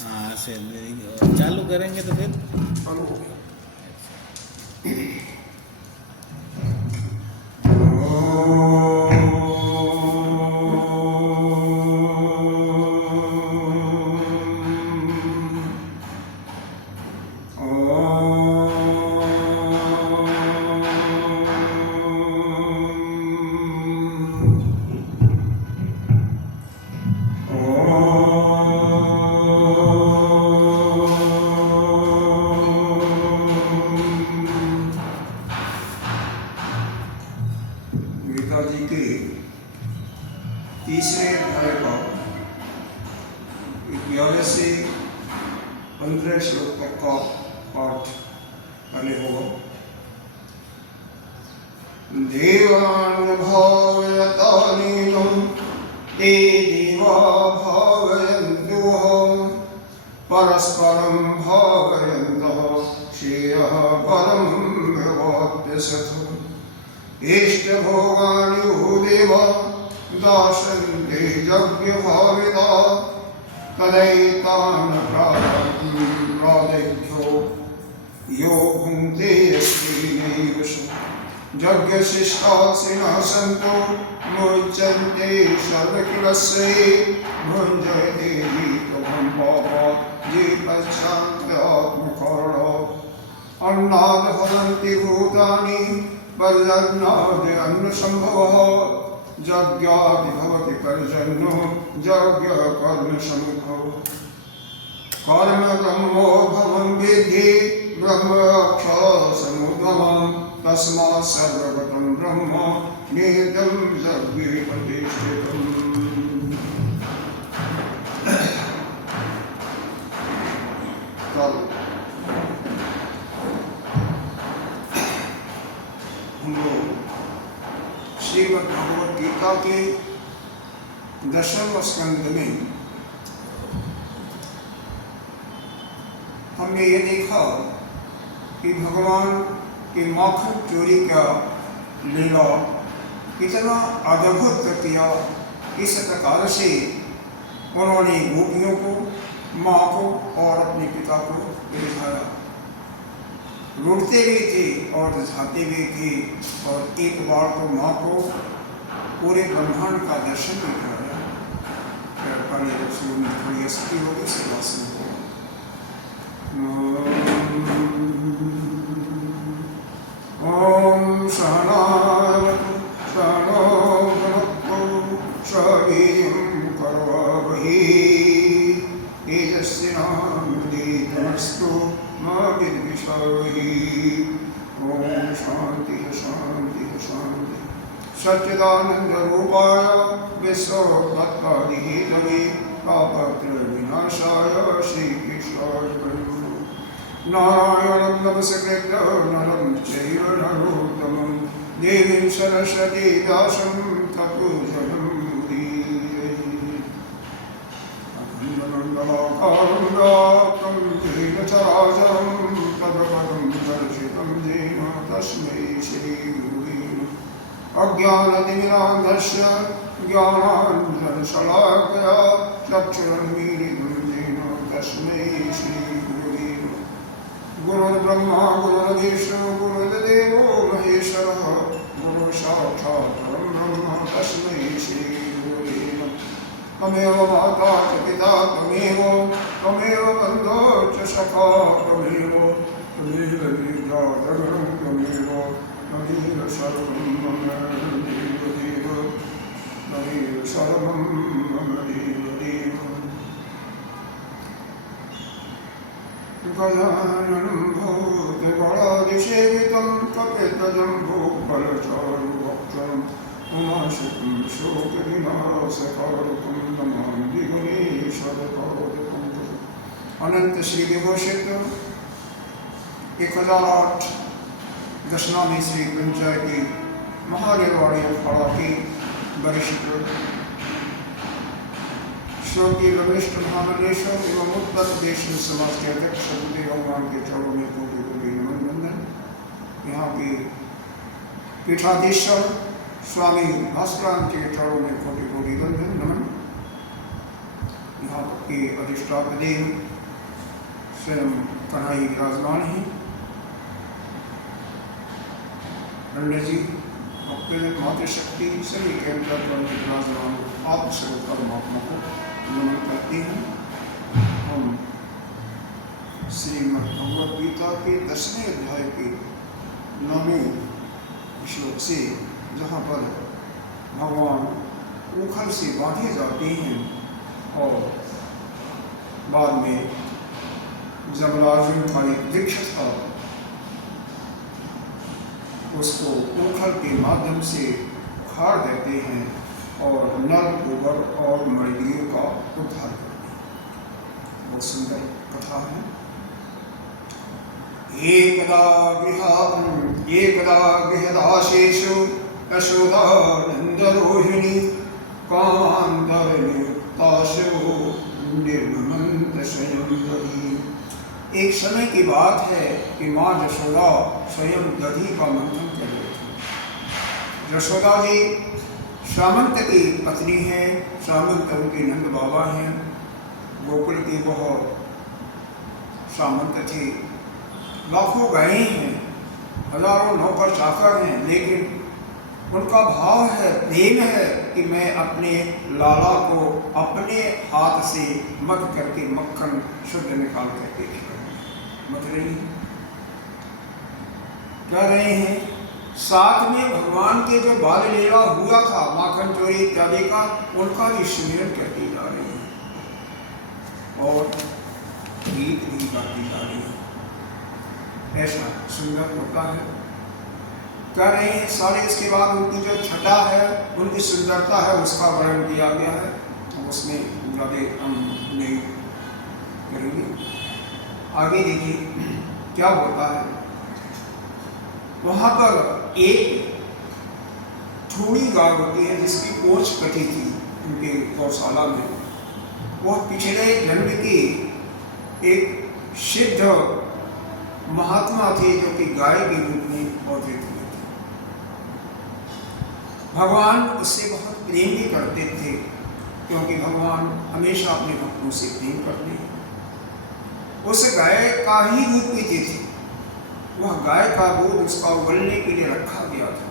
हाँ से चालू करेंगे तो फिर चालू हो गया। गीता जी के तीसरे अध्याय का 11 से 15 श्लोक तक का पाठ करने होगा। देवानुभावयतानीनं ते देवा भावयन्तुः परस्परं भावयन्तः श्रेयः परं भवाप्स्यथ। इष्टभोगानि यो देव दाशन्ते यज्ञभाविता तदैतान् प्रादभ्यो यो भुङ्क्ते यस्तेनैव यज्ञशिष्टासिनः सन्तो मुच्यन्ते सर्वकिलस्य भुञ्जते हीतभं पापात् ये पश्चात्यात्मकारणात् अन्नाद् हरन्ति भूतानि पर्यज्ञादि अन्नसम्भवः यज्ञादि भवति पर्जन्यो यज्ञकर्मसम्भवः। कर्म ब्रह्मोद्भवं विद्धि ब्रह्माक्षरसमुद्भवं तस्मात् सर्वगतं ब्रह्म निहितं यज्ञे प्रतिष्ठितम्। हम लोग श्रीमद् भगवद गीता के 10वें स्कंद में हमने ये देखा कि भगवान के माखन चोरी का लीला इतना अद्भुत किया। इस प्रकार से उन्होंने गोपियों को, माँ को और अपने पिता को रिझाया। लूटते भी थे और रिझाते भी थे और एक बार तो माँ को पूरे ब्रह्मांड का दर्शन भी कराया। थोड़ी अस्ती होगी सेवा से ओम सहनावतु सहनो भुनक्तु सवीर्यं करवावहै तेजस्विनावधीतमस्तु मा विद्विषावहै। ओम शांति शांति शांति। सच्चिदानन्दरूपाय विश्वोत्पत्तिहेतवे तापत्रयविनाशाय श्रीकृष्णाय नमः। नारायणं नमस्कृत्य नरं चैव नरोत्तमं देवीं सरस्वती व्यासं ततो जगन्मुदीरये। अखण्डमण्डलाकारं व्याप्तं येन चराचरं तत्पदं दर्शितं येन तस्मै श्रीगुरुवे नमः। अज्ञानतिमिरान्धस्य ज्ञानाञ्जनशलाकया चक्षुरुन्मीलितं येन तस्मै श्रीगुरुवे नमः। गुरुर्ब्रह्मा गुरुर्विष्णुः गुरुर्देवो महेश्वरः गुरुसाक्षात् परं ब्रह्म तस्मै श्रीगुरुवे नमः। त्वमेव माता च पिता त्वमेव बन्धो च सखा त्वमेव विद्याधरं त्वमेव नवीन सर्वं मम देवदेव नवीन सर्वं मम देवदेव। गजाननं भूतगणाधिसेवितं कपितजम्बूफलचारुभक्षम् उमाशुकं शोकविनाशकारकं नमामि गणेशपदाधिपं। अनंत श्री विभूषित 1008 दशनामी श्री पंचायती महादेववाड़ी अखाड़ा की वरिष्ठ श्रोती वरिष्ठ महामंडलेश्वर एवं उत्तर प्रदेश समाज के अध्यक्ष सतदेव भगवान के चरणों में कोटि कोटि नमन वंदन। यहाँ के पीठाधीश्वर स्वामी भास्करान के चरणों में कोटि कोटि वंदन नमन। यहाँ के अधिष्ठापदे स्वयं कन्हई विराजमान हैं। पंडित जी भक्त मातृशक्ति सभी केंद्र पर विराजमान आत्मस्वरूप परमात्मा को नमन करते हैं। हम श्रीमद् भगवद गीता के 10वें अध्याय के 9वें श्लोक से, जहाँ पर भगवान उखल से बांधे जाते हैं और बाद में जमलार्जुन का एक वृक्ष था, उसको उखल के माध्यम से उखाड़ देते हैं और नर गोबर और मृगियों का उद्धार करते हैं। बहुत सुंदर कथा है। एकदा गृहदाशेषु यशोदानन्दरोहिणी कान्तरनियुक्ताशो निर्ममन्त स्वयं दधी। एक समय की बात है कि माँ यशोदा स्वयं दधी का मंथन कर रही थी। यशोदा जी सामंत की पत्नी हैं, सामंत उनके नंद बाबा हैं, गोकुल के बहुत सामंत थे, लाखों गायें हैं, हजारों नौकर चाकर हैं, लेकिन उनका भाव है, प्रेम है कि मैं अपने लाला को अपने हाथ से मथ करके मक्खन शुद्ध निकाल करके मत रही कह रहे हैं। साथ में भगवान के जो बाल लीला हुआ था, माखन चोरी इत्यादि का, उनका भी स्मरण करती जा रही है और गीत भी गाती जा रही है। ऐसा सुंदर होता है। कह रहे हैं सारे इसके बाद उनकी जो छटा है, उनकी सुंदरता है, उसका वर्णन किया गया है, तो उसमें ज़्यादा हम नहीं करेंगे। आगे देखिए क्या होता है। वहाँ पर एक थोड़ी गाय होती है जिसकी पूंछ कटी थी उनके गौशाला में। वह पिछले जन्म की एक सिद्ध महात्मा थे जो कि गाय के रूप में अवतरित हुए थे। भगवान उससे बहुत प्रेम भी करते थे, क्योंकि भगवान हमेशा अपने भक्तों से प्रेम करते हैं। उस गाय का ही दूध पीते थे। वह गाय का दूध उसका उबलने के लिए रखा गया था।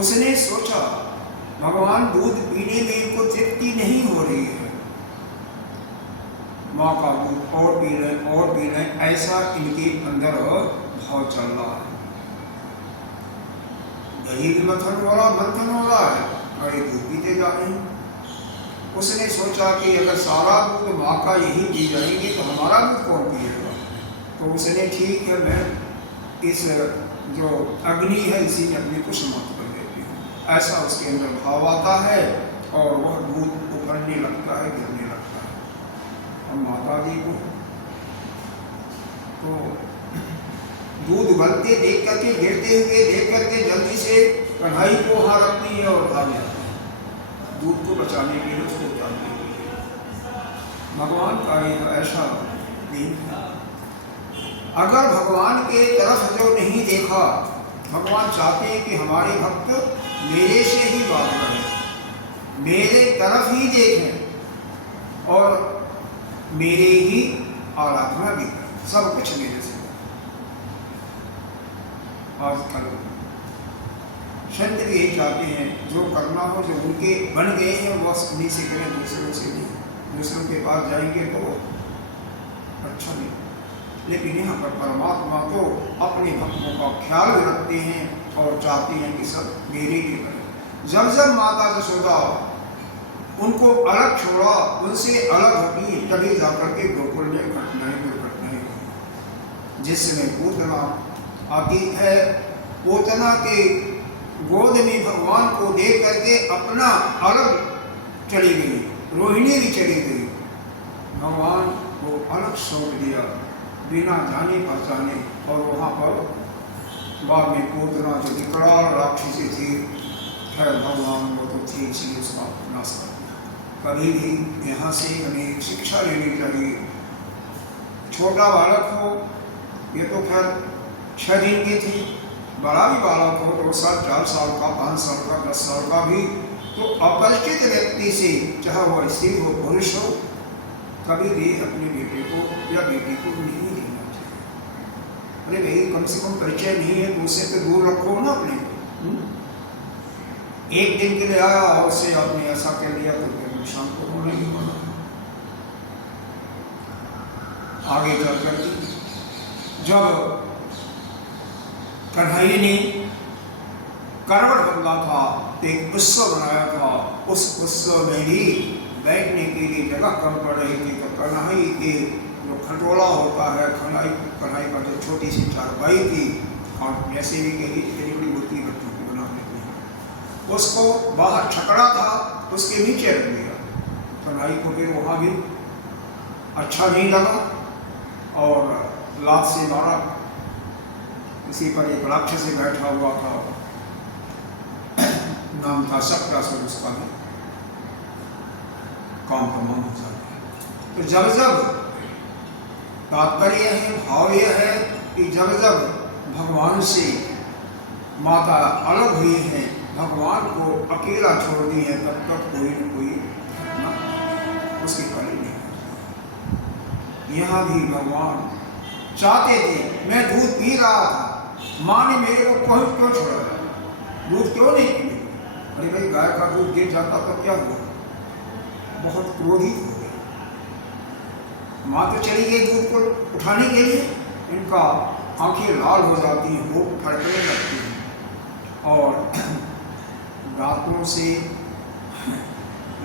उसने सोचा भगवान दूध पीने में इनको तृप्ति नहीं हो रही है, माँ का दूध और पी लें, ऐसा इनके अंदर भाव चल रहा है। दही भी मंथन हो रहा है और ये दूध पीते जा रहे हैं। उसने सोचा कि अगर सारा दूध माँ का यही पी जाएंगे तो हमारा दूध कौन पिएगा। तो उसने ठीक है, मैं इस जो अग्नि है इसी में अपने को समाप्त कर देती हूँ। ऐसा उसके अंदर भाव आता है और वह दूध उबलने लगता है, गिरने लगता है। और माता जी को तो दूध उबलते देख करके, गिरते हुए देख करके जल्दी से कढ़ाई को वहाँ रखती है और भाग जाती है दूध को बचाने के लिए, उसको उतारने के लिए। भगवान का एक ऐसा दिन है। अगर भगवान के तरफ जो नहीं देखा, भगवान चाहते हैं कि हमारे भक्त मेरे से ही बात करें, मेरे तरफ ही देखें और मेरे ही आराधना भी करें, सब कुछ मेरे से। आजकल संत भी यही चाहते हैं, जो करना हो, जो उनके बन गए हैं वो उन्हीं से करें, दूसरों से नहीं। दूसरों के पास जाएंगे तो अच्छा नहीं। लेकिन यहाँ पर परमात्मा तो अपने भक्तों का ख्याल रखते हैं और चाहते हैं कि सब मेरे लिए करें। जब जब माता यशोदा उनको अलग छोड़ा, उनसे अलग हटी, तभी जाकर के गोकुल में घटनाएं हुई। जिसमें पूतना आती है, पूतना के गोद में भगवान को देख करके अपना अलग चली गई, रोहिणी भी चली गई। भगवान को अलग सौंप दिया बिना जाने पहचाने। और वहाँ पर बाद में पूतना जो विकराल राक्षसी थी, है भगवान वो तो थी, इसलिए उसका नाश कर दिया। कभी भी यहाँ से हमें शिक्षा लेनी चाहिए। छोटा बालक हो, ये तो खैर 6 दिन की थी, बड़ा भी बालक हो, 2 साल 4 साल का, 5 साल का, 10 साल का भी, तो अपरिचित व्यक्ति से, चाहे वह स्त्री हो पुरुष हो, कभी भी अपने बेटे को या बेटी को नहीं देना चाहिए। अरे भाई कम से कम परिचय नहीं है तो उससे तो दूर रखो ना अपने को। एक दिन के लिए आया और से आपने ऐसा कह दिया तो फिर नुकसान तो होना ही होना। आगे चल कर जब कन्हैया ने करवट बदला था तो एक उत्सव बनाया था, उस उत्सव में भी बैठने के लिए जगह कम पड़ रही थी तो कन्हैया के जो खटोला होता है, कन्हैया का जो छोटी सी चारपाई थी और जैसे भी कहीं बड़ी होती है बच्चों की बना देते हैं, उसको बाहर छकड़ा था उसके नीचे रख दिया। कन्हैया को फिर वहाँ भी अच्छा नहीं लगा और लात से मारा। इसी पर एक राक्षस से बैठा हुआ था, नाम था शक्रासुर, उसका भी काम तमाम हो जाता। तो जब जब तात्पर्य है, भाव यह है कि जब जब भगवान से माता अलग हुई है, भगवान को अकेला छोड़ दी है, तब तक कोई न कोई घटना उसकी कड़ी नहीं। यहाँ भी भगवान चाहते थे, मैं दूध पी रहा था, माँ ने मेरे को क्यों छोड़ा, दूध क्यों नहीं पी? अरे भाई गाय का दूध गिर जाता तो क्या हुआ? बहुत क्रोधित हो गई। माँ तो चली गई दूध को उठाने के लिए, इनका आंखें लाल हो जाती हैं, वो फड़कने लगती हैं और दांतों से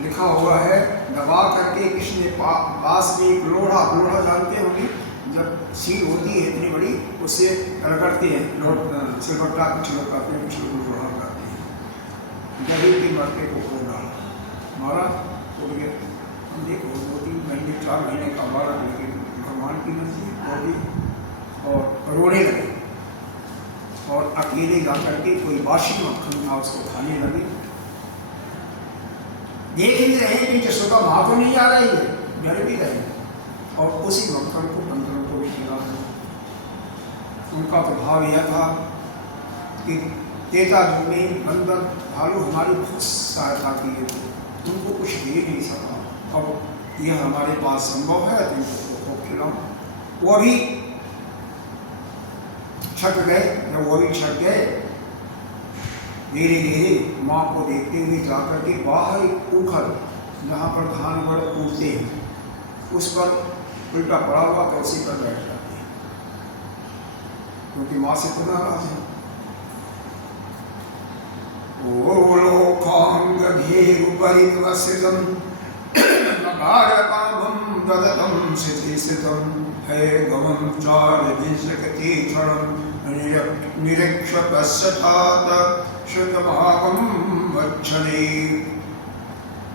लिखा हुआ है दबा करके किसने पास में एक लोढ़ा जानते होंगे, जब सील होती है इतनी बड़ी उससे रगड़ते हैं, सिलबट्टा कुछ लोग करते हैं, कुछ लोग लोढ़ा करते हैं। गरीब के मरते को खो डाला, मारा उड़ गया। हम देखो 2-3 महीने 4 महीने का बालक, लेकिन भगवान की मर्जी होगी और रोने लगे और अकेले जा करके कोई बासी मक्खन था उसको खाने लगे। देख भी रहे कि जसोदा माँ को नहीं आ रही है, डर भी रहे और उसी मक्खन को बंदरों को भी खिला रहे। उनका तो भाव यह था कि तेता युग में बंदर भालू हमारी बहुत सहायता की है, उनको कुछ दे नहीं सका, अब यह हमारे पास संभव है तो इनको खिलाओ। वो भी छक गए। जब वो भी छक गए, धीरे धीरे माँ को देखते हुए जाकर के बाहर एक उखल जहाँ पर धान बड़ कूदते हैं उस पर उल्टा पड़ा हुआ तो उसी पर बैठ जाते हैं, क्योंकि माँ से तो नाराज है। ओ लोकांगधेरु परिवसितं नगारकामं ददतं सिद्धिस्थितं हे गमं चारविंशति क्षणं निरीक्ष पश्चात् श्रुतभागं वक्षणे।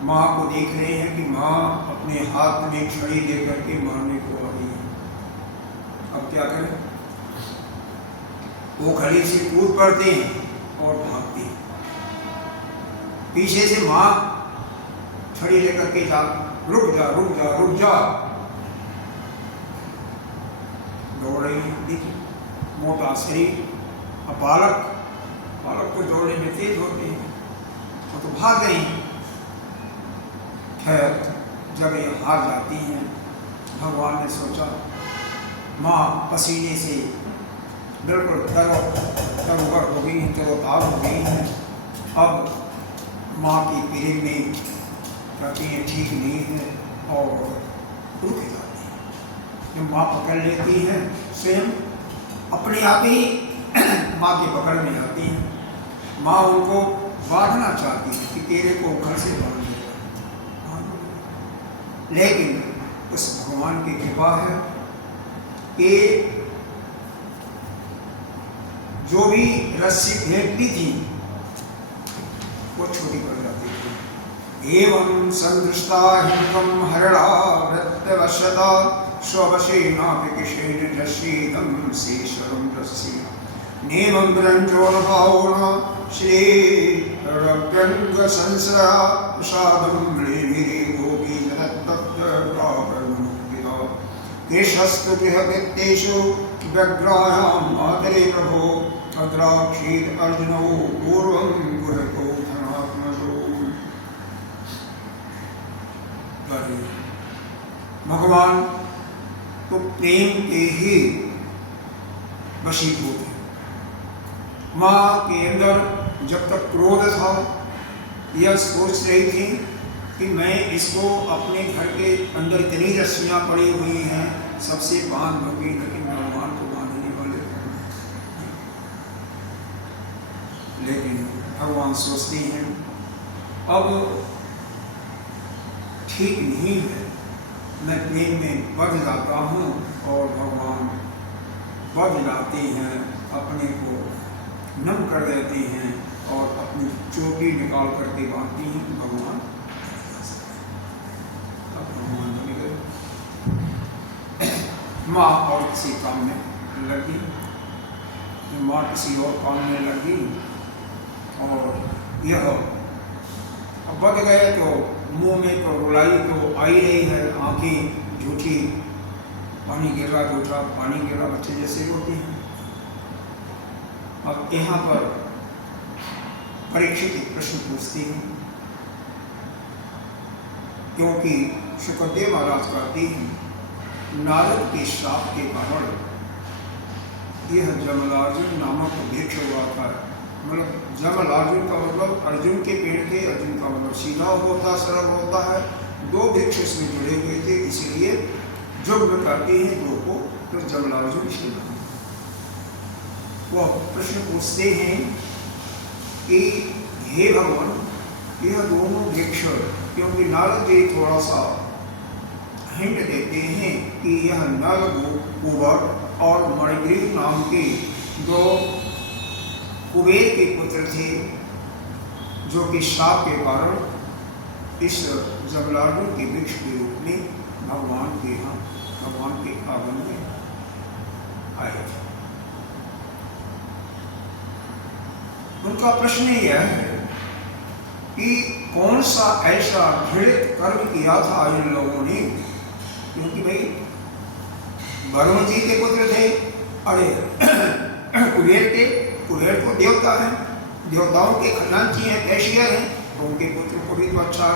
माँ को देख रहे हैं कि माँ अपने हाथ में छड़ी लेकर के मारने को आ रही है। अब क्या करें? वो घड़ी से कूद पड़ते हैं और भागते हैं। पीछे से माँ छड़ी लेकर के जा, रुक जा रुक जा रुक जा, दौड़ रही है। देखिए मोटा शरीर, अब बालक को दौड़ने में तेज होते हैं तो भाग गई। खैर जब ये हार जाती हैं, भगवान ने सोचा माँ पसीने से बिल्कुल तरोवर हो गई हैं, तरोतार हो गई हैं। अब माँ की पीठ में कहती हैं ठीक नहीं है और रुक जाती हैं। जब माँ पकड़ लेती हैं, स्वयं अपने आप ही माँ की पकड़ में आती हैं। माँ उनको बांधना चाहती है कि तेरे को घर से बांध देगा, लेकिन उस भगवान की कृपा है कि जो भी रस्सी फेंकती थी वो छोटी पड़ जाती थी। एवं संदृष्टा हिंकम हरणा वृत्तवशता स्ववशेनापि किशेन जशीदं शेषरं रस्सी नेमं ग्रंथोऽनुभावोन श्री रव्यंग संसरा प्रसादं लेभिरे गोपी जगत्तत्प्रापणमुक्तिदा केशस्तु गृहकृत्येषु व्यग्रायां मातरे प्रभो अद्राक्षीत् अर्जुनो पूर्वं गुहतो धनात्मजो। भगवान तो प्रेम के ही वशीभूत है। माँ के अंदर जब तक क्रोध था, यह सोच रही थी कि मैं इसको अपने घर के अंदर इतनी रस्सियाँ पड़ी हुई हैं सबसे बांध दूंगी, लेकिन भगवान को बांधने वाले लेकिन भगवान सोचती हैं अब ठीक नहीं है, मैं प्रेम में बढ़ जाता हूँ और भगवान बढ़ जाते हैं, अपने को नम कर देते हैं और अपनी चोटी निकाल करके बांधती हैं। भगवान अब भगवान बन गए। माँ और किसी काम में लगी, माँ किसी और काम में लगी और यह अब बढ़ गए तो मुंह में तो रुलाई तो आई रही है, आंखें झूठी, पानी गिर रहा झूठा, पानी गिर रहा, बच्चे जैसे रोते हैं। अब यहाँ पर परीक्षित एक प्रश्न पूछती हैं, क्योंकि शुक्रदेव महाराज कहते हैं नारद के श्राप के कारण यह जमलार्जुन नामक वृक्ष हुआ था। मतलब जमलार्जुन का मतलब अर्जुन के पेड़ के, अर्जुन का मतलब सीधा होता सरल होता है, दो वृक्ष इसमें जुड़े हुए थे, इसीलिए जुग्म करते हैं दो को, तो जमलार्जुन इसलिए नाम। वह प्रश्न पूछते हैं कि हे भगवान, यह दोनों वृक्ष, क्योंकि नारद जी थोड़ा सा हिंट देते हैं कि यह नल, कुंवर और मणिग्रीव नाम के दो कुबेर के पुत्र थे, जो कि श्राप के कारण इस जमलार्जुन के वृक्ष के रूप में भगवान के यहाँ, भगवान के आंगन में आए थे। उनका प्रश्न यह है कि कौन सा ऐसा घृणित कर्म किया था इन लोगों ने, क्योंकि भाई वरुण जी के पुत्र थे, अरे कुबेर के, कुबेर को देवता है, देवताओं के खजांची हैं, कैशियर हैं, तो उनके पुत्र को भी तो अच्छा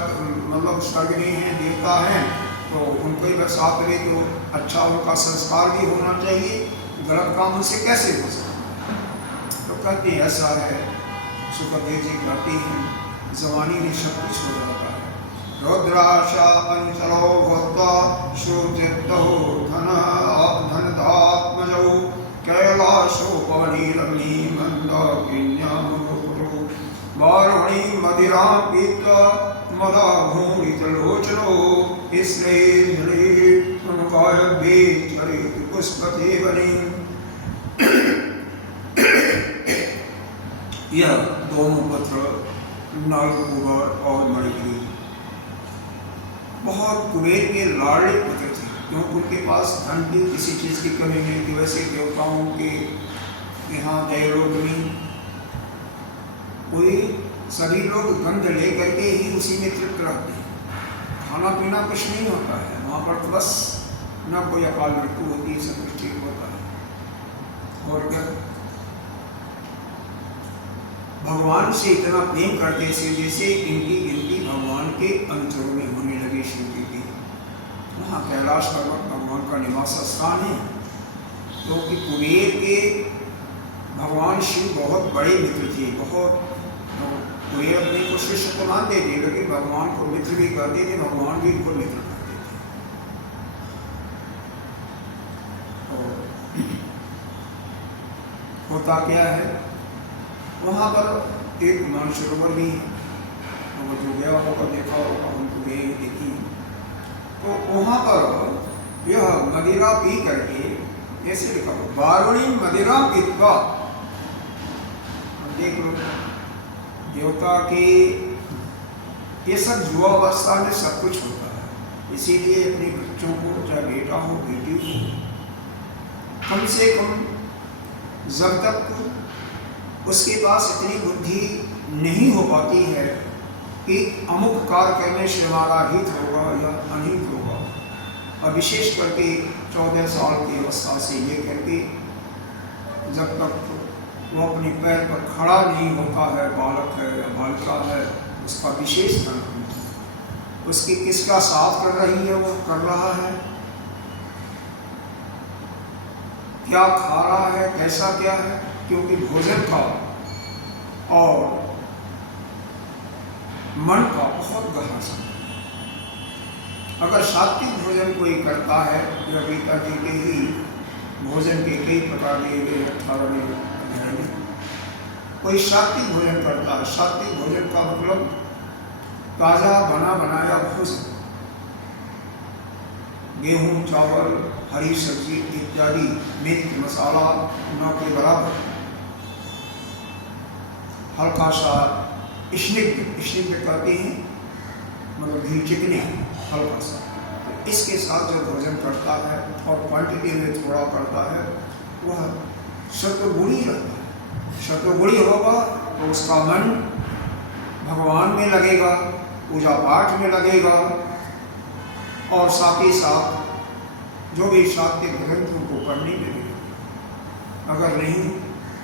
मतलब स्वर्गीय हैं, देवता हैं, तो उनको ही बस आप करें तो अच्छा उनका संस्कार भी होना चाहिए, गलत काम उनसे कैसे हो सकता। तो कहते हैं ऐसा है, सुखदेव जी कहते हैं जवानी में सब कुछ हो जाता है। रुद्राशा अंचलो भक्ता सुचित्तो धनधात्मजो कैलाशो पवनीरग्नि मंदाकिन्यामुरुकुरु वारुणी मदिरा पीत्वा मदाघूरितलोचनो श्रेयजले प्रमुखायभ्ये चरित पुष्पते बने। यह दोनों पुत्र नल, कुंवर और मणिग्रीव बहुत कुबेर के लाडले पुत्र थे, क्योंकि उनके पास धन की किसी चीज़ की कमी नहीं थी। वैसे देवताओं के यहाँ देवलोक में कोई सभी लोग गंध लेकर के ही उसी में तृप्त रहते हैं, खाना पीना कुछ नहीं होता है वहाँ पर, तो बस न कोई अकाल मृत्यु होती है, सब कुछ ठीक होता है। और क्या भगवान से इतना प्रेम करते थे जैसे इनकी गिनती भगवान के अनुचरों में होने लगी। शिव जी की वहाँ कैलाश पर्वत भगवान का निवास स्थान है, क्योंकि कुबेर के भगवान शिव बहुत बड़े मित्र थे, बहुत कुबेर अपने को शिष्य को मानते थे, लेकिन भगवान को मित्र भी करते थे, भगवान भी इनको मित्र करते थे। और होता क्या है, वहाँ पर एक मानसरोवर भी है, और जो गया होगा देखा होगा, उनको गए देखी, तो वहाँ पर यह मदिरा पी करके ऐसे लिखा हो, वारुणी मदिरा पीत्वा। देख लो, देवता के ये सब युवावस्था में सब कुछ होता है, इसीलिए अपने बच्चों को, चाहे बेटा हो बेटी हो, कम से कम जब तक उसके पास इतनी बुद्धि नहीं हो पाती है कि अमुक कार्य करने से हमारा हित होगा या अनहित होगा, और विशेष करके 14 साल की अवस्था से लेकर के जब तक वो अपने पैर पर खड़ा नहीं होता है, बालक है या बालिका है, उसका विशेष ध्यान रखना है। उसकी किसका साथ कर रही है, वो कर रहा है, क्या खा रहा है, कैसा क्या है। क्योंकि भोजन का और मन का बहुत गहरा संबंध। अगर सात्विक भोजन कोई करता है, जो गीता जी के ही भोजन के कई प्रकार दिए गए 18वें अध्याय में, कोई सात्विक भोजन करता है। सात्विक भोजन का मतलब ताजा बना बनाया भोजन, गेहूं, चावल, हरी सब्जी इत्यादि, मिर्च मसाला न के बराबर, हल्का सा स्निग्ध करते हैं, मतलब घी चिकने, हल्का सा। तो इसके साथ जो भोजन करता है और क्वांटिटी में थोड़ा करता है, वह सत्वगुणी रहता है। सत्वगुणी होगा तो उसका मन भगवान में लगेगा, पूजा पाठ में लगेगा, और साथ ही साथ जो भी सात्विक ग्रंथों को पढ़ने में लगेगा। अगर नहीं,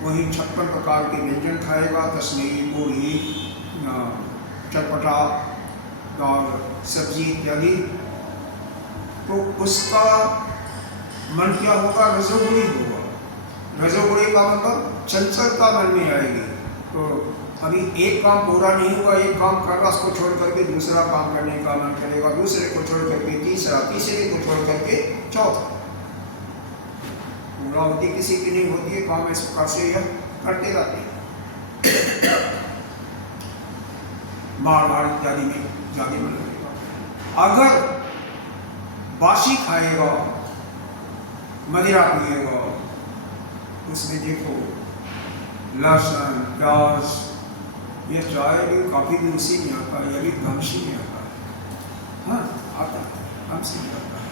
वही 56 प्रकार के व्यंजन खाएगा, तस्में, पूरी, चटपटा, दाल, सब्जी इत्यादि, तो उसका मन क्या होगा, रजोगुणी होगा। रजोगुणी का मतलब चंचलता मन में आएगी। तो अभी एक काम पूरा नहीं हुआ, एक काम कर रहा, उसको छोड़ करके दूसरा काम करने का मन करेगा, दूसरे को छोड़ करके तीसरा, तीसरे को छोड़ करके चौथा। पूरा होती किसी की नहीं होती है, काम इस प्रकार से यह करते रहते हैं। मार मार इत्यादि में ज्यादा मन लगेगा। अगर बासी खाएगा, मदिरा पिएगा, उसमें देखो लहसुन, प्याज, ये चाय भी काफी भी उसी में आता है, यह भी कमसी में आता है। हाँ, आता है, कमसी में आता है।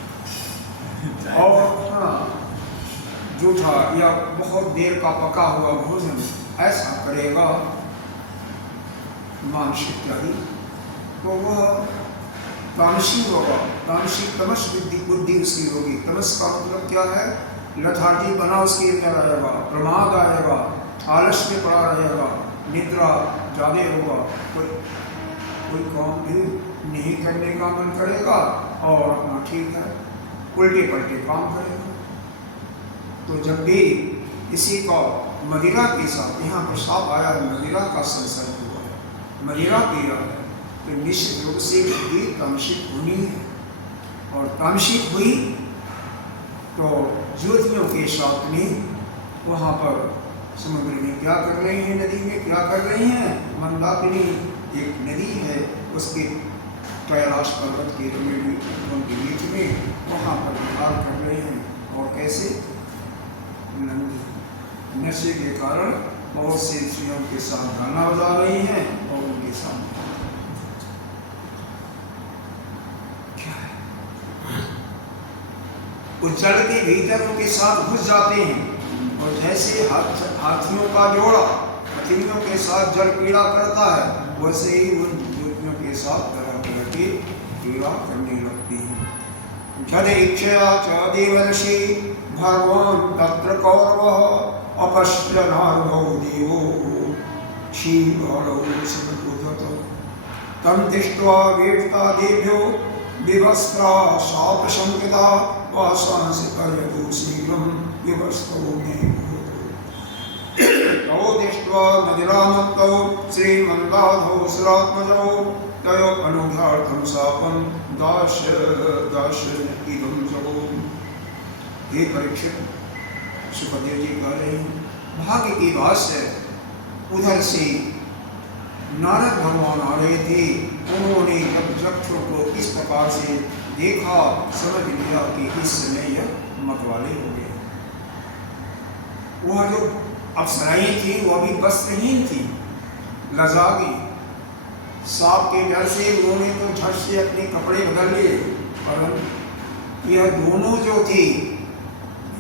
और हाँ, जूठा या बहुत देर का पका हुआ भोजन ऐसा करेगा मानसिक ही, तो वह तामसी होगा। तामसिक तमस बुद्धि उसकी होगी। तमस का मतलब क्या है, लथार्जी बना उसके अंदर आएगा, प्रमाद आएगा, आलस में पड़ा रहेगा, निद्रा ज़्यादा होगा, कोई काम भी नहीं करने का मन करेगा और अपना ठीक है उल्टे पलटे काम करेगा। तो जब भी किसी का मदिरा के साथ, यहाँ पर साफ आया है, मदिरा का संसर्ग हुआ है, मदिरा पिया है, तो निश्चित रूप से बुद्धि तामसिक होनी है। और तामसिक हुई तो ज्योतियों के साथ में वहाँ पर समुद्र में क्या कर रहे हैं, नदी में क्या कर रहे हैं, मंदाकिनी एक नदी है, उसके कैलाश पर्वत के बीच में वहाँ पर विहार कर रहे हैं। और कैसे, नशे के कारण बहुत से स्त्रियों के साथ गाना बजा रही हैं और उनके सामने क्या है, उस जल के भीतर उनके साथ घुस जाते हैं। और जैसे हाथियों का जोड़ा हाथियों के साथ जल पीड़ा करता है, वैसे ही उन ज्योतियों के साथ तरह तरह की पीड़ा करने लगती हैं। जद इच्छया च देवर्षि भगवान तत्र कौरवः अपश्यनार्भौ देवो क्षीरौ समुद्धत तम दृष्ट्वा वीर्ता देभ्यो विवस्त्रा शापशंकिता वासांसिकयतु शीघ्रं विवस्त्रौ मे तौ दृष्ट्वा मदिरामत्तौ श्रीमन्दाधौ सुरात्मजौ तयो अनुघार्थं शापं दाश इदं जगो। हे परीक्षित, सुखदेव जी कह रहे हैं, भाग्य की बात से उधर से नारद भगवान आ रहे थे। उन्होंने जब जक्षों को इस प्रकार से देखा, समझ लिया कि इस समय यह मतवाले हो गए। वह जो अप्सराएं थी वह भी वस्त्रहीन थी, लजा गई। सांप के डर से उन्होंने तो झट से अपने कपड़े बदल लिए, परंतु यह दोनों जो थे,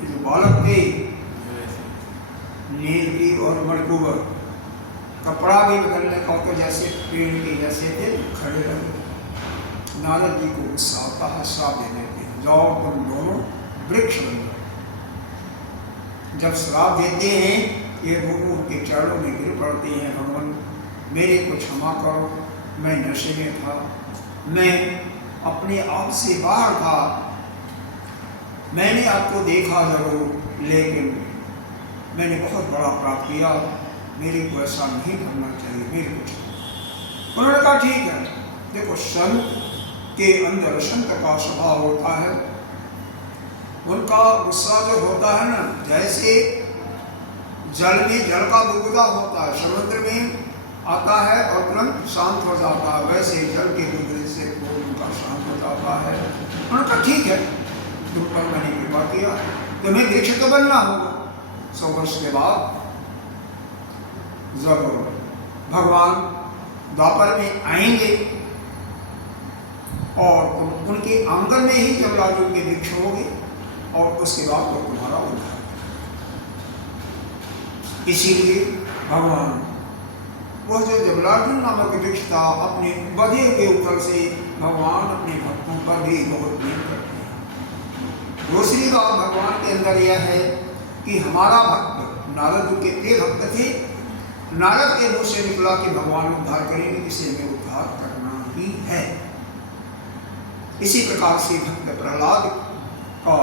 जो बालक थे, नीलगी और मणकुबर, कपड़ा भी बदलने का तो जैसे पेड़ के जैसे थे, खड़े रहे। नारद जी को गुस्सा आता है, श्राप दे देते हैं, जाओ तुम दोनों वृक्ष बन जाओ। जब श्राप देते हैं, ये दोनों उनके चरणों में गिर पड़ते हैं, भगवान मेरे को क्षमा करो, मैं नशे में था, मैं अपने आप से बाहर था, मैंने आपको देखा जरूर, लेकिन मैंने बहुत बड़ा अपराध किया, मेरे को ऐसा नहीं करना चाहिए, मेरे को। उन्होंने कहा ठीक है। देखो, संत के अंदर संत का स्वभाव होता है, उनका गुस्सा जो होता है ना, जैसे जल में जल का बुदबुदा होता है, समुद्र में आता है और तुरंत शांत हो जाता है, वैसे जल के बुदबुदे से उनका शांत हो जाता है। उन्होंने कहा ठीक है, तुम पर मैंने कृपा किया, तुम्हें दीक्षित बनना होगा। 100 वर्ष के बाद जब भगवान द्वापर में आएंगे और तुम उनके आंगन में ही जमराजुन के वृक्ष होगे और उसके बाद वो तुम्हारा उद्धार। इसीलिए भगवान वह जो जमराजुन नामक वृक्ष था, अपने बधे के ऊपर से भगवान अपने भक्तों पर भी बहुत प्रेम करते हैं। दूसरी बात भगवान के अंदर यह है कि हमारा भक्त नारद के प्रिय भक्त थे, नारद के मुंह से निकला कि भगवान उद्धार करेंगे, इसे हमें उद्धार करना ही है। इसी प्रकार से भक्त प्रहलाद का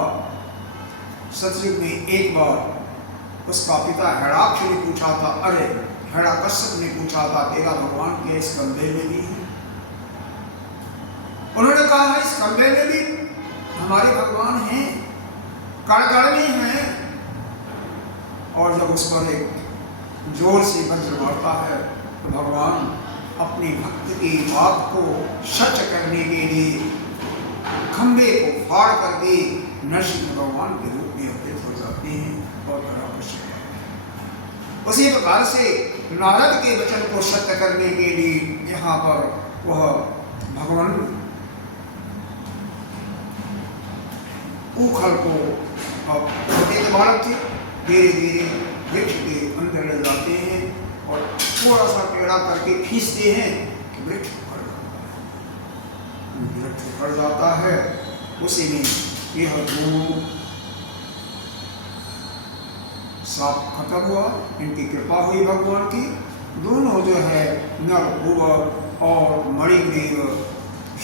सतयुग में एक बार उसका पिता हिरण्याक्ष ने पूछा था, अरे हिरण्यकश्यप ने पूछा था, तेरा भगवान के इस कंबे में भी है? उन्होंने कहा इस कंबे में भी हमारे भगवान हैं, कण में हैं। और जब उस पर एक जोर से वज्र मारता है तो भगवान अपने भक्त की बात को सच करने के लिए खंबे को फाड़ करके नरसिंह भगवान के रूप में अवतरित हो जाते हैं और उसी प्रकार से नारद के वचन को सत्य करने के लिए यहाँ पर वह भगवान ऊखल को छोटे बालक थे, धीरे धीरे वृक्ष के अंदर ले जाते हैं और थोड़ा सा टेढ़ा करके खींचते हैं कि वृक्ष बढ़ जाता है। उसी में यह दोनों साप खत्म हुआ, इनकी कृपा हुई भगवान की। दोनों जो है नर भुवर और मणिग्रीव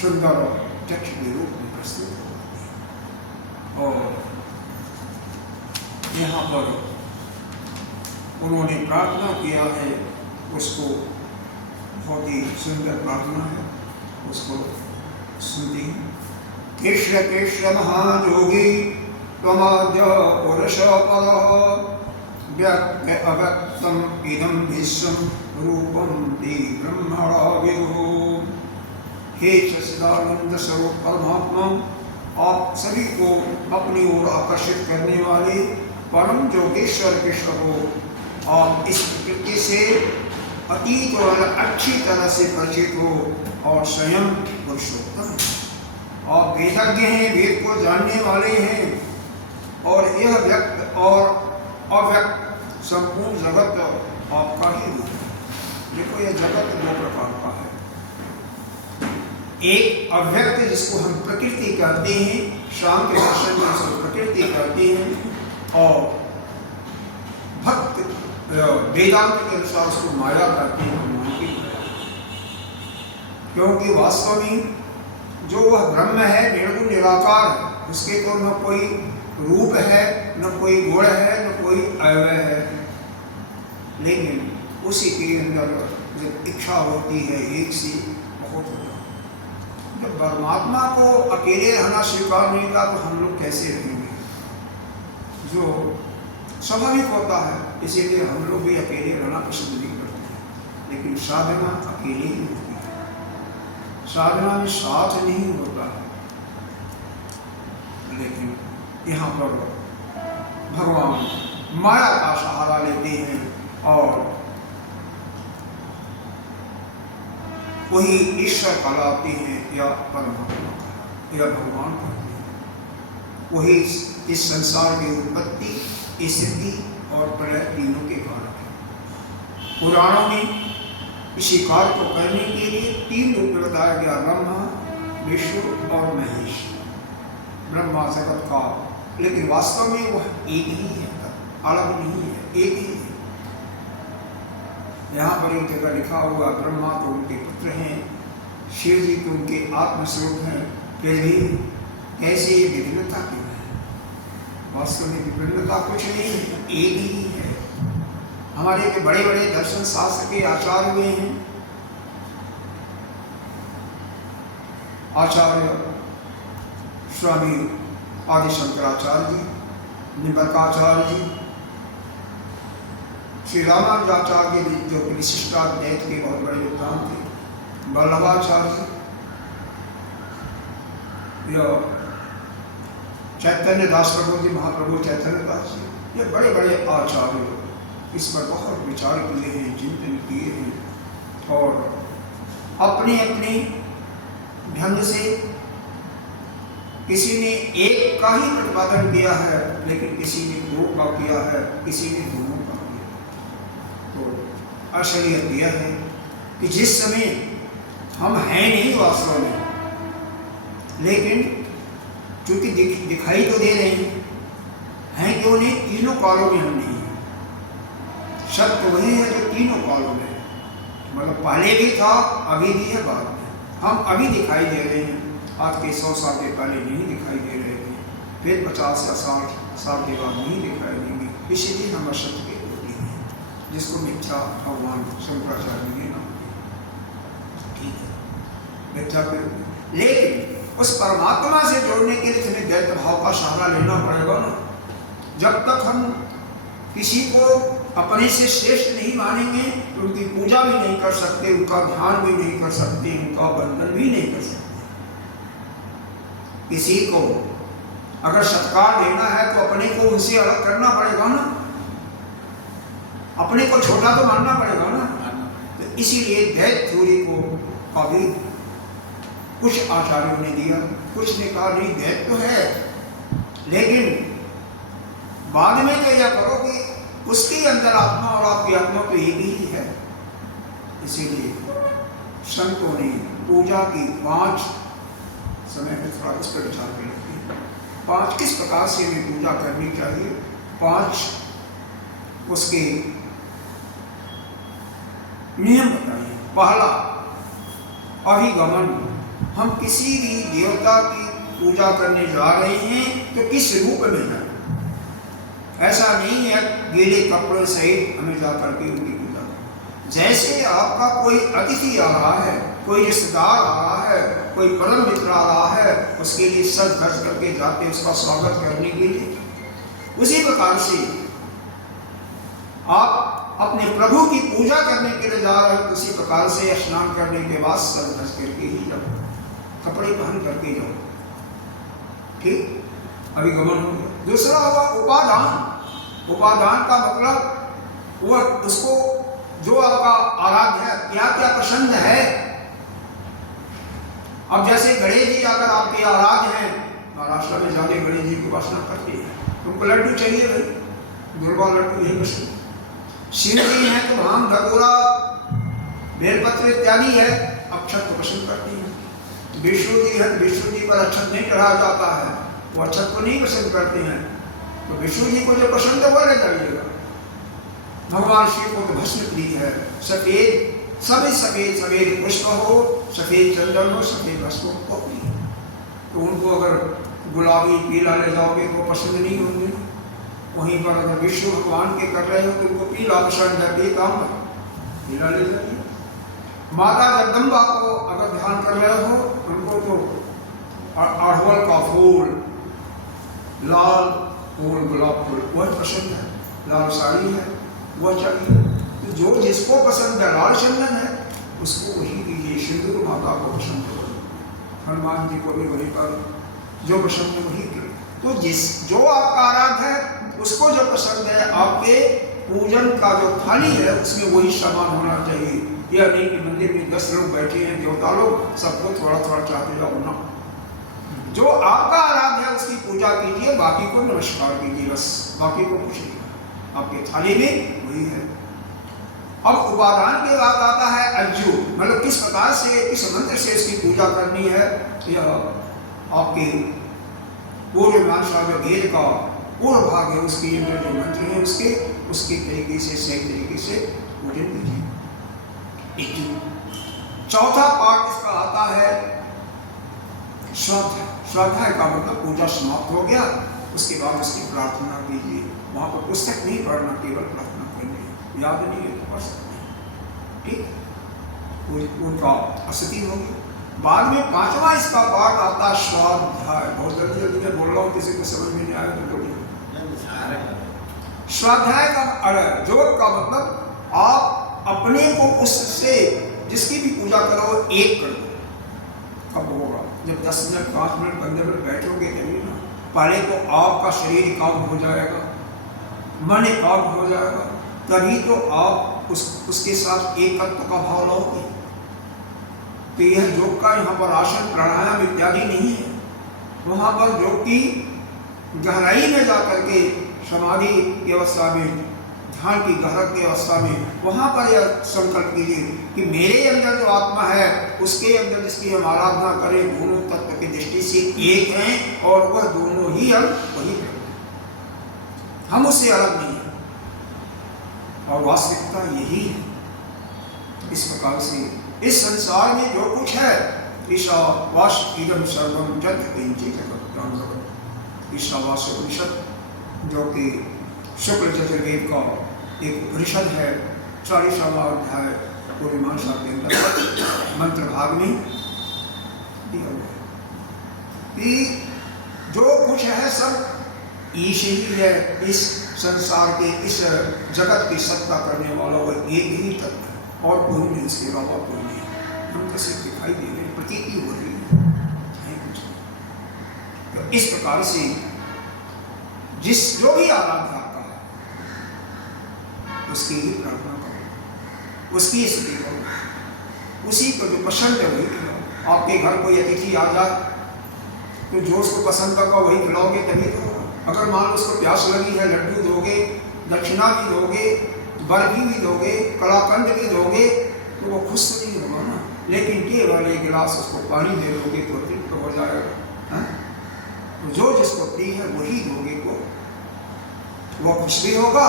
सुंदर चक्ष के रूप में प्रस्तुत हो। और यहाँ पर उन्होंने प्रार्थना किया है, उसको बहुत ही सुंदर प्रार्थना है, उसको सुनिए। कृष्ण कृष्ण महायोगी त्वमाद्य पुरुष परः व्यक्त अव्यक्तम इदं विश्वं रूपं ते ब्रह्मणा विदुः। हे सच्चिदानंद स्वरूप परमात्मा, आप सभी को अपनी ओर आकर्षित करने वाले परम जोगेश्वर कृष्ण को आप इस प्रकृति से अतीत और अच्छी तरह से परिचित हो और स्वयं पुरुषोत्तम। आप वेदज्ञ हैं, वेद को जानने वाले हैं और यह व्यक्त और अव्यक्त संपूर्ण जगत आपका ही रूप है। देखो, यह जगत दो प्रकार का है, एक अव्यक्त जिसको हम प्रकृति कहते हैं, शाम के दर्शन में इसको प्रकृति कहते हैं, और भक्त वेदांत के अनुसार उसको माया कहते हैं। क्योंकि वास्तव में जो वह ब्रह्म है, निर्गुण निराकार है, उसके तो न कोई रूप है, न कोई गुण है, न कोई अवयव है, लेकिन उसी के अंदर जब इच्छा होती है एक से बहुत होता है। जब परमात्मा को अकेले रहना स्वीकार नहीं था तो हम लोग कैसे रहेंगे, जो स्वाभाविक होता है। इसीलिए हम लोग भी अकेले रहना पसंद नहीं करते हैं, लेकिन साधना अकेले ही होती है, साधना में साथ नहीं होता है। लेकिन यहाँ पर भगवान माया का सहारा लेते हैं और वही ईश्वर कहलाते हैं या परमात्मा या भगवान कहते हैं। वही इस संसार की उत्पत्ति, स्थिति और प्रलय तीनों के कारण है। पुराणों में इसी कार्य को करने के लिए तीन रूप में बताया गया, ब्रह्मा, विष्णु और महेश। ब्रह्मा जगत का, लेकिन वास्तव में वह एक ही है, अलग नहीं है, एक ही है। यहाँ पर एक जगह लिखा हुआ ब्रह्मा तो उनके पुत्र हैं शिव जी तो उनके आत्मस्वरूप हैं, फिर भी कैसे ये विभिन्नता क्यों है? वास्तव में विभिन्नता कुछ नहीं है, एक ही है। हमारे के बड़े बड़े दर्शन शास्त्र के आचार्य हुए हैं, आचार्य स्वामी आदि शंकराचार्य जी, निम्बरकाचार्य जी, श्री रामानुजाचार्य जी जो विशिष्टाद्वैत के बहुत बड़े विद्वान थे, वल्लभाचार्य जी, चैतन्य दास प्रभु जी, महाप्रभु चैतन्य दास जी, ये बड़े बड़े आचार्य इस पर बहुत विचार किए हैं, चिंतन किए हैं और अपने अपने ढंग से किसी ने एक का ही प्रतिपादन किया है, लेकिन किसी ने दो का किया है, किसी ने दोनों का किया। तो असलियत यह है कि जिस समय हम हैं नहीं वास्तव में, लेकिन चूंकि दिखाई तो दे रहे हैं क्यों नहीं? तीनों कालों में हम नहीं हैं। सत्य वही है जो तीनों कालों में है, मतलब पहले भी था, अभी भी है, बाद में। हम अभी दिखाई दे रहे हैं, आज के 100 साल के पहले नहीं दिखाई दे रहे थे, फिर 50 या 60 साल के बाद नहीं दिखाई देंगे। इसीलिए हम असत्य के कोटि हैं, जिसको मिथ्या भगवान शंकराचार्य ने नाम दिया। ठीक है, मिथ्या के, लेकिन उस परमात्मा से जोड़ने के लिए तुम्हें द्वैत भाव का सहारा लेना पड़ेगा ना। जब तक हम किसी को अपने से श्रेष्ठ नहीं मानेंगे तो उनकी पूजा भी नहीं कर सकते, उनका ध्यान भी नहीं कर सकते, उनका बंधन भी नहीं कर सकते। किसी को अगर सत्कार देना है तो अपने को उनसे अलग करना पड़ेगा ना, अपने को छोटा तो मानना पड़ेगा ना। तो इसीलिए द्वैत थ्योरी को अभी कुछ आचार्यों ने दिया, कुछ ने कहा नहीं द्वैत तो है, लेकिन बाद में तो यह करो कि उसके अंदर आत्मा और आपकी आत्मा तो एक ही है। इसीलिए संतों ने पूजा की 5 समय में थोड़ा इस पर विचार कर लेते हैं। 5 किस प्रकार से हमें पूजा करनी चाहिए, 5 उसके नियम बताइए। पहला, अभिगमन। हम किसी भी देवता की पूजा करने जा रहे हैं तो किस रूप में है? ऐसा नहीं है गीले कपड़े सहित हमें जा करके उनकी पूजा करें। जैसे आपका कोई अतिथि आ रहा है, कोई रिश्तेदार आ रहा है, कोई परम मित्र आ रहा है, उसके लिए सज धज करके जाते उसका स्वागत करने के लिए, उसी प्रकार से आप अपने प्रभु की पूजा करने के लिए जा रहे हैं, उसी प्रकार से स्नान करने के बाद सज धज करके ही जाओ, कपड़े पहन करके जाओ। ठीक, अभिगमन हो गया। दूसरा हुआ उपादान। उपादान का मतलब वह उसको जो आपका आराध्य है, क्या क्या पसंद है। अब जैसे गणेश जी अगर आपके आराध्य हैं, महाराष्ट्र में जाके गणेश जी की उपासना करते हैं, तुमको लड्डू चाहिए भाई, दुर्गा लड्डू यही पसंद। शिव जी हैं तो भांग धतूरा बेलपत्र इत्यादि है, अक्षत को पसंद करती हैं। विष्णु जी हैं, विष्णु जी पर अक्षत नहीं चढ़ाया जाता है, वो अक्षत को नहीं पसंद करते हैं, तो विष्णु जी को जो पसंद है वो ले जाइएगा। भगवान शिव को तो भस्म प्रिय है, सफेद सभी सफेद सफेद पुष्प हो, सफेद चंदन हो, सफेद भस्म हो प्रिय। तो उनको अगर गुलाबी पीला ले जाओगे तो पसंद नहीं होंगे। वहीं पर अगर विष्णु भगवान के कर रहे हो तो उनको पीला पसंद है, काम पीला ले जाइए। माता जगदम्बा को अगर ध्यान कर रहे हो, उनको तो अड़हुल का फूल, लाल फूल, गुलाब फूल वह पसंद है, लाल साड़ी है वह चाहिए। तो जो जिसको पसंद है, लाल चंदन है उसको वही दीजिए। सिंदूर माता को पसंद है, हनुमान जी को भी वही पर जो पसंद है वही करें। तो जो आपका आराध्य है उसको जो पसंद है, आपके पूजन का जो थाली है उसमें वही सामान होना चाहिए। यह नहीं कि मंदिर में 10 लोग बैठे हैं, देवता लोग, सबको थोड़ा थोड़ा चाहते जाओ ना। जो आपका आराध्य है उसकी पूजा कीजिए, बाकी को नमस्कार कीजिए, बस बाकी को कुछ नहीं। आपके थाली में वही है। अब उपादान के बाद आता है अज्जु, मतलब किस प्रकार से, किस मंत्र से इसकी पूजा करनी है। यह आपके पूर्व मीमांसा जो वेद का पूर्व भाग है उसके अंदर जो मंत्र है उसके तरीके से सही तरीके से पूजन कीजिए। चौथा पार्ट इसका आता है स्वाध्याय। स्वाध्याय का मतलब पूजा समाप्त हो गया, उसके बाद उसकी प्रार्थना कीजिए। वहां पर पुस्तक नहीं पढ़ना, केवल प्रार्थना करनी। याद नहीं है तो पढ़ सकते हैं, ठीक। उनका अस्थिति होगी। बाद में पांचवा इसका पार्ट आता है स्वाध्याय। बहुत जल्दी जल्दी मैं बोल रहा हूँ, किसी को समझ में नहीं आया तो बोलिए। स्वाध्याय का योग का मतलब आप अपने को उससे जिसकी भी पूजा करो एक कर दो। कब होगा? जब 10 मिनट 5 मिनट 15 मिनट बैठोगे तभी ना। पहले तो आपका शरीर एकाग्र हो जाएगा, मन एकाग्र हो जाएगा, तभी तो आप उसके साथ एकत्व का भाव लाओगे। तो यह योग का यहाँ पर आसन प्राणायाम इत्यादि नहीं है। वहाँ पर योग की गहराई में जाकर के समाधि की अवस्था में, ध्यान की गहराई की अवस्था में, वहाँ पर यह संकल्प कीजिए कि मेरे अंदर जो आत्मा है उसके अंदर जिसकी हम आराधना करें, दोनों तत्व की दृष्टि से एक हैं और वह दोनों ही हम वही हैं, हम उससे अलग नहीं हैं। और वास्तविकता यही है। इस प्रकार से इस संसार में जो कुछ है, ईशावास इदं सर्वं जगत् किंचित् जगत् भगवत्। ईशावास उपनिषद जो कि शुक्ल चतुर्वेद का एक उपनिषद है, 40वां अध्याय पूर्णिमासा के अंतर्गत मंत्र भाग में दिया हुआ है कि जो कुछ है सब ईश ही है। इस संसार के, इस जगत की सत्ता करने वाला वो एक ही तत्व है और कोई नहीं, इसके अलावा कोई नहीं। हम तो सिर्फ दिखाई दे रहे, प्रतीति हो रही है कुछ। तो इस प्रकार से जो भी आराध्य आता है उसकी ही प्रार्थना करो, उसकी स्तुति करो, उसी को जो पसंद है वही खिलाओ। आपके घर कोई अतिथि आ जाए तो जो उसको पसंद होगा वही खिलाओगे तभी तो। अगर मान लो उसको प्यास लगी है, लड्डू दोगे, दक्षिणा भी दोगे, बर्फी भी दोगे, कलाकंद भी दोगे, तो वो खुश तो नहीं होगा ना। लेकिन केवल एक गिलास उसको पानी दे दोगे तो तृप्त हो जाएगा। तो जो जिसको प्रिय है वही दोगे को वो खुश भी होगा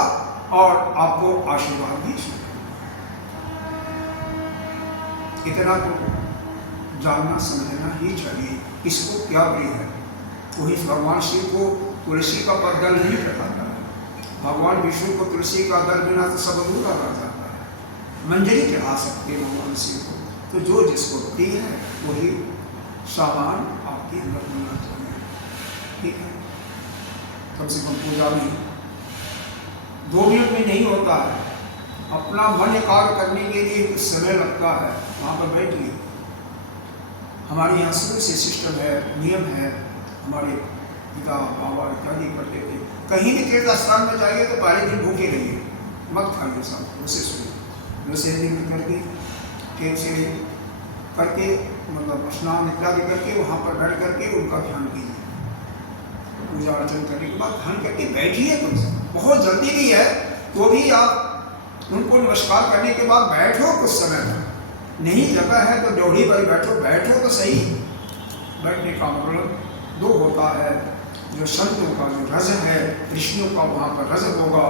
और आपको आशीर्वाद भी मिलेगा। इतना तो जानना समझना ही चाहिए किसको क्या प्रिय है। वही भगवान शिव को तुलसी का दल नहीं चढ़ाता है, भगवान विष्णु को तुलसी का दल बिना तो सब अधूरा रह जाता है। मंजरी चढ़ा सकते हैं भगवान शिव को। तो जो जिसको प्रिय है वही सामान आपके अंदर होना चाहिए, ठीक है। कम से कम पूजा में 2 मिनट में नहीं होता है, अपना मन एकाग्र करने के लिए कुछ समय लगता है। वहाँ पर बैठिए। हमारे यहाँ शुरू से सिस्टम है, नियम है, हमारे पिता बाबा इत्यादि करते थे। कहीं भी तीर्थ स्थान में जाइए तो पहले दिन भूखे रहिए, मत खाइए, सब उसे सुनिए। उसे दिन करके खेत से करके मतलब स्नान इत्यादि करके वहाँ पर बैठ करके उनका ध्यान कीजिए। पूजा अर्चन करने के बाद ध्यान करके बैठिए। बहुत जल्दी भी है तो भी आप उनको नमस्कार करने के बाद बैठो कुछ समय तक। नहीं जगह है तो जोड़ी पर बैठो तो सही। बैठने का मतलब 2 होता है, जो संतों का जो रज है, ऋषियों का वहाँ पर रज होगा,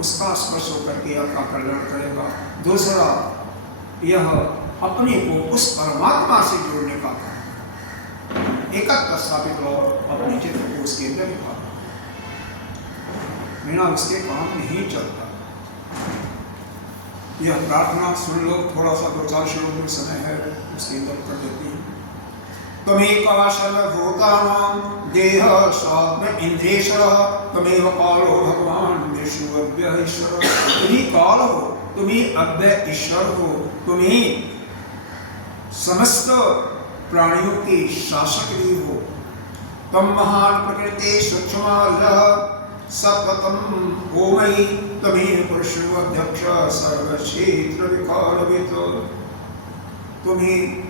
उसका स्पर्श होकर के आपका कल्याण करेगा। दूसरा यह अपने को उस परमात्मा से जोड़ने का काम, एकत्व स्थापित हो, अपने चित्र को उसके अंदर दिखा। बिना उसके काम नहीं चलता। यह प्रार्थना सुन लो, थोड़ा सा 2-4 श्लोक में समय है, उसके अंदर कर देते हैं। त्वमेव सर्वभूतानां देह स्वात्म इंद्रियेश्वर, त्वमेव कालो भगवान विष्णु अव्यय ईश्वर। तुम्ही काल हो, तुम्ही अव्यय ईश्वर हो, तुम्ही समस्त प्राणियों के शासक भी हो। तम महान प्रकृति सूक्ष्म सततम ओमयी, तमेव पुरुषो अध्यक्ष सर्वक्षेत्र विकालवित्। तुम्हें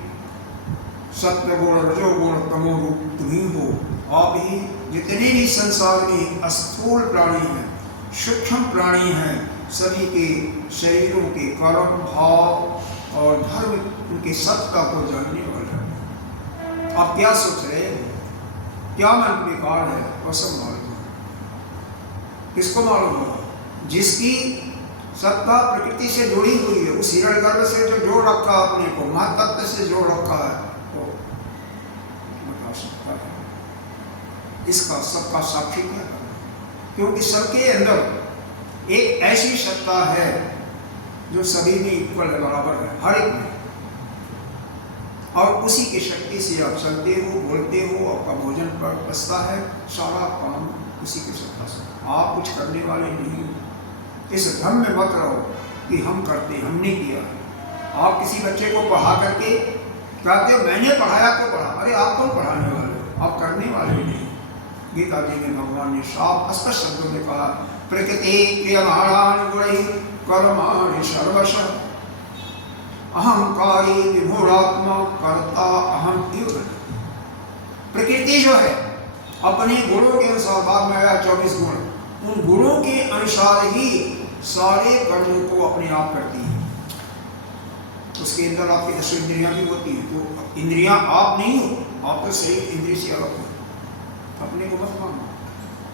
सत्य गुण रजोगुण तमो रूप तुम्ही हो। आप ही जितने भी संसार में स्थूल प्राणी हैं, सूक्ष्म प्राणी हैं, सभी के शरीरों के कर्म भाव और धर्म उनके सत्ता को जानने वाला है। आप क्या सोच रहे हो, क्या मन विकार है, और सब मालूम है। किसको मालूम होगा? जिसकी सत्ता प्रकृति से जुड़ी हुई है। उस हिरण्यगर्भ से जो जोड़ रखा है अपने को, महातत्व से जोड़ रखा है, वो बता सकता है। इसका सबका साक्षी क्या करना, क्योंकि सबके अंदर एक ऐसी सत्ता है जो सभी में इक्वल है, बराबर है, हर एक में। और उसी की शक्ति से आप चलते हो, बोलते हो, आपका भोजन पर बसता है, सारा काम उसी की सत्ता से। आप कुछ करने वाले नहीं हो। इस भ्रम में मत रहो कि हम करते, हमने किया। आप किसी बच्चे को पढ़ा करके कहते हो मैंने पढ़ाया तो पढ़ा, अरे आप कौन पढ़ाने वाले हो, आप करने वाले नहीं। गीता जी में भगवान ने साफ स्पष्ट शब्दों में कहा, प्रकृति क्रियमाणानि गुणैः कर्माणि सर्वशः अहंकारी विमूढ़ात्मा कर्ता अहम एव। प्रकृति जो है अपने गुणों के अनुसार, बाद में आया 24 गुण, उन गुणों के अनुसार ही सारे कर्मों को अपने आप करती है। उसके अंदर आपकी 10 इंद्रियां भी होती है, तो इंद्रियां आप नहीं हो, आप तो सही इंद्रिय से अलग हो। अपने को मत मानो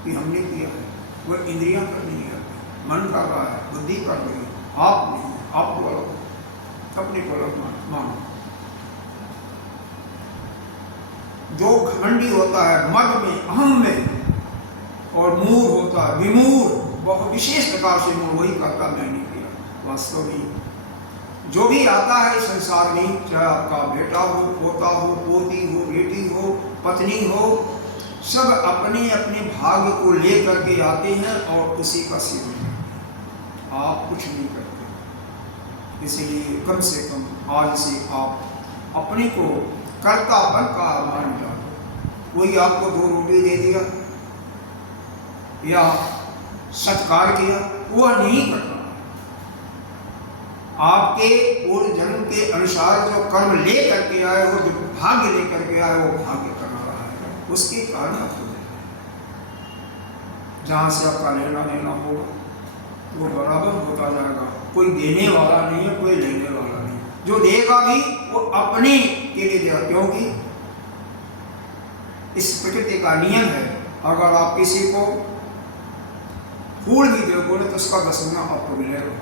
कि हमने किया है, वह इंद्रियां कर नहीं है, मन कर रहा है, बुद्धि कर रही है, आप नहीं, आपको अलग, अपने को अलग मानो। जो घमंडी होता है मद में, अहम में, और मूढ़ होता है, विमूढ़, बहुत विशेष प्रकार से मूढ़, वही करता मैंने किया। वास्तव में जो भी आता है इस संसार में, चाहे आपका बेटा हो, पोता हो, पोती हो, बेटी हो, पत्नी हो, सब अपने अपने भाग्य को लेकर के आते हैं और उसी का सेवन करते हैं। आप कुछ नहीं करते। इसलिए कम से कम आज से आप अपने को कर्तापन का मान जाओ। कोई आपको 2 रोटी दे दिया या सत्कार किया, वह नहीं करना। आपके पूर्व जन्म के अनुसार जो कर्म ले करके आए हो, जो भाग्य लेकर के आए, वो भाग्य करना रहा है, उसके कारण आपको जहाँ से आपका लेना देना होगा वो बराबर होता जाएगा। कोई देने वाला नहीं है, कोई लेने वाला नहीं। जो देगा भी वो अपने के लिए देगा, क्योंकि इस प्रकृति का नियम है, अगर आप किसी को फूल भी दोगे तो उसका 10 गुना आपको मिलेगा।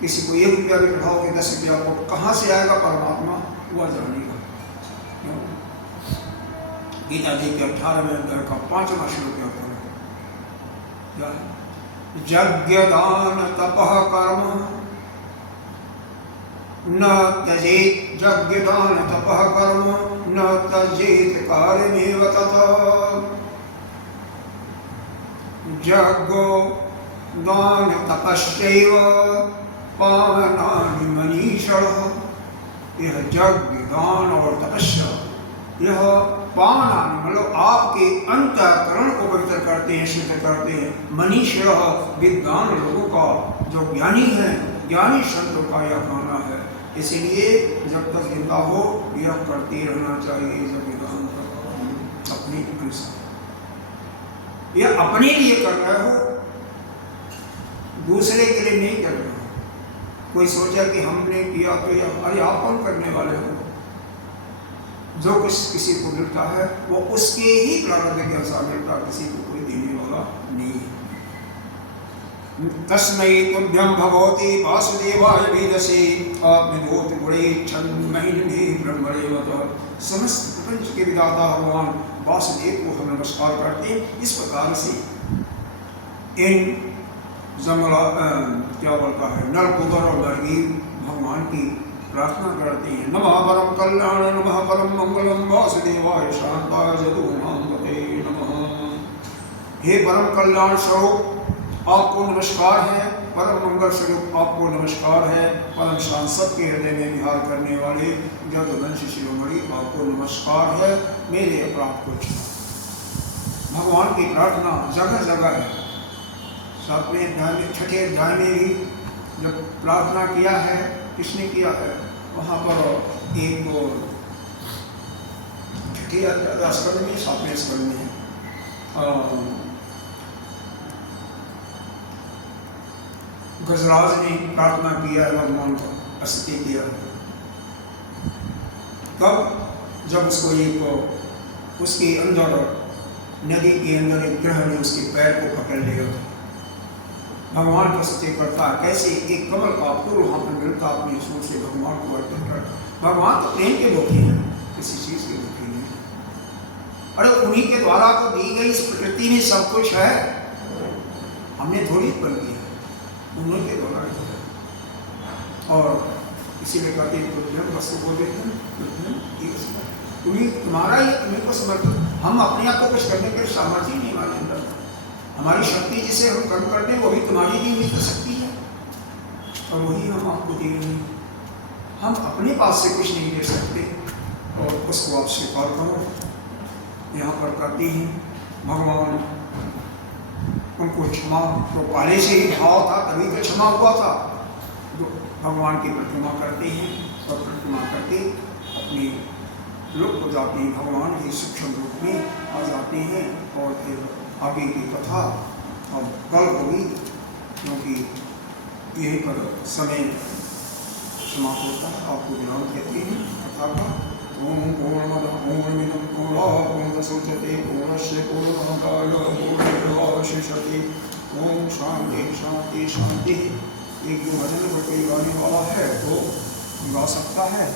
किसी को 1 रुपया भी चढ़ाओगे, 10 रुपया आपको कहाँ से आएगा, परमात्मा वह जानेगा। गीता जी के 18वें अध्याय का 5वां श्लोक क्या है? यज्ञ दान तपः कर्म न त्यजेत, यज्ञ दान तपः कर्म न त्यजेत कार्यमेव तत्। यज्ञ दान तपश्चैव पावनानि मनीषिणः। यह यज्ञ दान और तपस्या, यह पावनानि मतलब आपके अंतःकरण को पवित्र करते हैं, शुद्ध करते हैं। मनीषिणः विद्वान लोगों का, जो ज्ञानी है, ज्ञानी संतों का यह कहना है। इसलिए जब तक जिंदा हो यह करते रहना चाहिए। जब विधान अपने अनुसार यह अपने लिए कर रहे हो, दूसरे के लिए नहीं कर रहे हो। कोई सोचा कि हमने किया तो यह, अरे आप कौन करने वाले हो? जो कुछ किसी को मिलता है वो उसके ही प्रारब्ध के अनुसार मिलता है, किसी को कोई देने वाला नहीं है। तस्मै तुभ्यं भगवते वासुदेवाय वेदसे आत्मबोध गुणे छन्महिने ब्रह्मणे वद। समस्त प्रपंच के विधाता भगवान वासुदेव को हम नमस्कार करते हैं। इस प्रकार से इन जमला क्या बोलता है, नरकुबर और नरगीर भगवान की प्रार्थना करते हैं। नमः परम कल्याण, नमः परम मंगलम, वासुदेवाय शांताय जगुनामते नमः। हे परम कल्याण स्वरूप आपको नमस्कार है, परम मंगल स्वरूप आपको नमस्कार है, परम शांत सबके हृदय में विहार करने वाले जगवंश शिरोमणि आपको नमस्कार है। मेरे अपराध को क्षमा। भगवान की प्रार्थना जगह जगह है। 7वें अध्याय में, 6ठे अध्याय में भी जब प्रार्थना किया है, किसने किया है? वहाँ पर एक 6ठे स्कंद में, 7वें स्कंद में गजराज ने प्रार्थना किया है, भगवान को स्तुति किया। तब जब उसको एक उसके अंदर, नदी के अंदर एक ग्रह ने उसके पैर को पकड़ लिया था। भगवान का स्तुति करता है। कैसे एक कमल का फूल वहाँ पर मिलता अपने सुर से भगवान को अर्पित करता। भगवान तो प्रेम के भूखे हैं, किसी चीज के भूखे नहीं। अरे उन्हीं के द्वारा तो दी गई इस प्रकृति में सब कुछ है, हमने थोड़ी बन दिया, उन्हीं के द्वारा है। और इसीलिए कहते हैं वस्तु को देते तुम्हारा ही, तुम्हें को समर्थन। हम अपने आप को कुछ करने के सामर्थ्य ही नहीं हमारे अंदर। हमारी शक्ति जिसे हम कर्म करते हैं वो भी तुम्हारी दी हुई शक्ति है, और वही हम आपको दे रहे हैं। हम अपने पास से कुछ नहीं दे सकते, और उसको आप स्वीकार करो। यहाँ पर कहती हैं भगवान उनको क्षमा तो पहले से ही भाव था, तभी तो क्षमा हुआ था। भगवान की प्रतिमा करते हैं और प्रतिमा करके अपने लोक हो जाते हैं, भगवान के सूक्ष्म रूप में आ जाते हैं। और फिर आगे की कथा अब कल होगी, क्योंकि यहीं पर समय समाप्त होता है। आपको विराम देते हैं कथा का। ओम पूर्णमदः पूर्णमिदं पूर्णात् पूर्णमुदच्यते पूर्णस्य पूर्णमादाय पूर्णमेवावशिष्यते। ओम शांति शांति शांति। एक जो भजन कोई गाने वाला है तो गा सकता है।